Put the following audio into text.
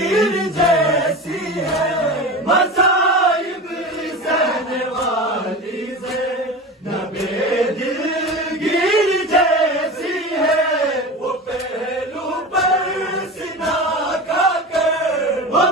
گیر جیسی ہے، مصائب سہنے والی زینب دلگیر جیسی ہے، وہ پہلو پر سینہ کھا کر، وہ